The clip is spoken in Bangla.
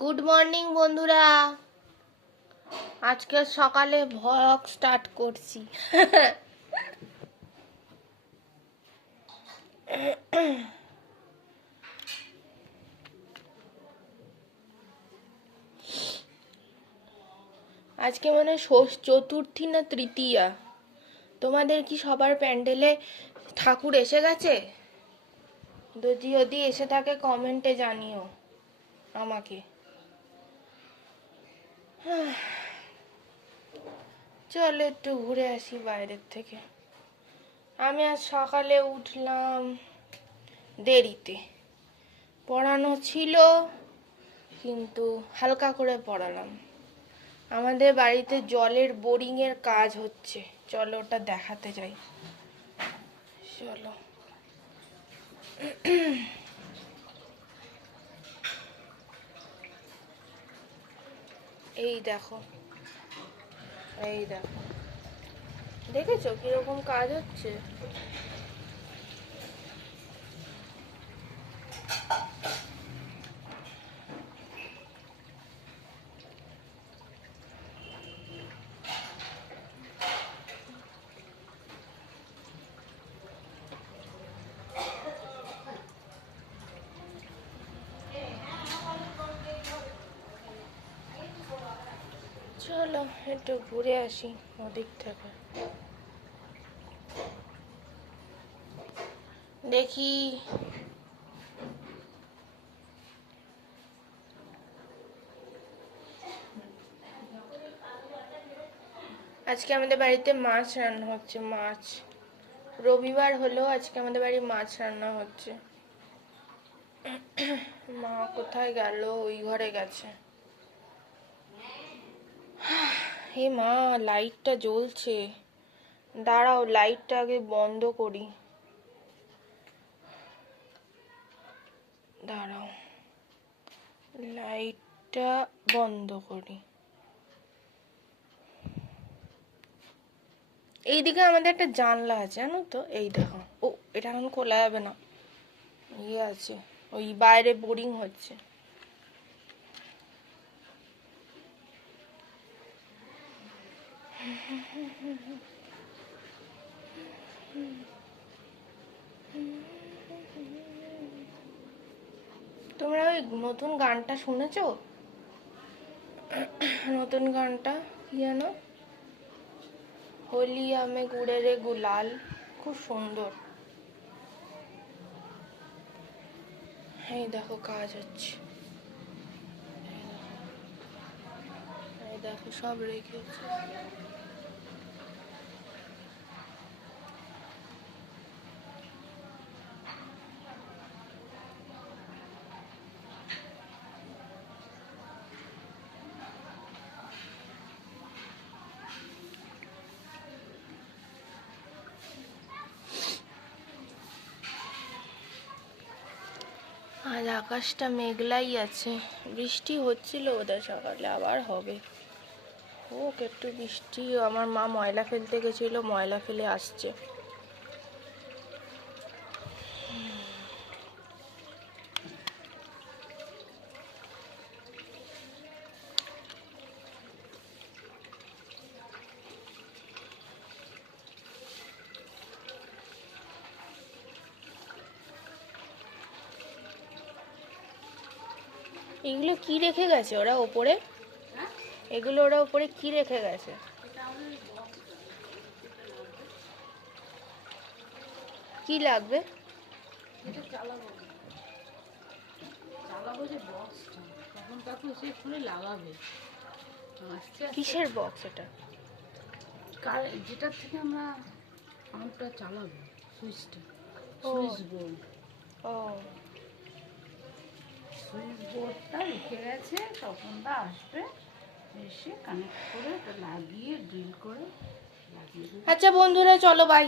গুড মর্নিং বন্ধুরা, আজকে সকালে ভ্লগ স্টার্ট করছি। আজকে মানে চতুর্থী না তৃতীয়া। তোমাদের কি সবার প্যান্ডেলে ঠাকুর এসে গেছে? যদি এসে থাকে কমেন্টে জানিও আমাকে। চলো একটু ঘুরে আসি বাইরের থেকে। আমি আজ সকালে উঠলাম দেরিতে, পড়ানো ছিল কিন্তু হালকা করে পড়ালাম। আমাদের বাড়িতে জলের বোরিং এর কাজ হচ্ছে, চলো ওটা দেখাতে যাই। চলো। এই দেখো, এই দেখো, দেখেছো কিরকম কাজ হচ্ছে? চলো একটু ঘুরে আসি ওদিক থেকে, দেখি। আজকে আমাদের বাড়িতে মাছ রান্না হচ্ছে, মাছ। রবিবার হলেও আজকে আমাদের বাড়ি মাছ রান্না হচ্ছে। মা কোথায় গেল? ওই ঘরে গেছে। হে মা, লাইটটা জ্বলছে, দাঁড়াও লাইটটা আগে বন্ধ করি। দাঁড়াও, লাইটটা বন্ধ করি। এইদিকে আমাদের একটা জানলা আছে জানো তো, এই দেখো। ও, এটা এখন খোলা যাবে না, ইয়ে আছে, ওই বাইরে বোরিং হচ্ছে। তোমরা ওই নতুন গানটা শুনেছো? নতুন গানটা কি জানো? হোলি আমে গুড়ে রে গুলাল, খুব সুন্দর। এই দেখো কাজ হচ্ছে, এই দেখো সব রেখেছে। আজ আকাশটা মেঘলাই আছে, বৃষ্টি হচ্ছিল ওদের সকালে, আবার হবে। হোক একটু বৃষ্টি। আমার মা ময়লা ফেলতে গেছিল, ময়লা ফেলে আসছে। এগুলো কি রেখে গেছে ওরা ওপরে? এগুলো ওরা ওপরে কি রেখে গেছে? কি লাগবে? কিসের বক্স এটা? যেটার থেকে আমরা আমারটা চালাবো, সুইচটা, সুইচ বোর্ড। ও, সুইচ বোর্ডটা রেখে গেছে, তখনটা আসবে, এসে কানেক্ট করে ওটা লাগিয়ে ড্রিল করে লাগিয়ে দেবে। আচ্ছা বন্ধুরা, চলো বাই।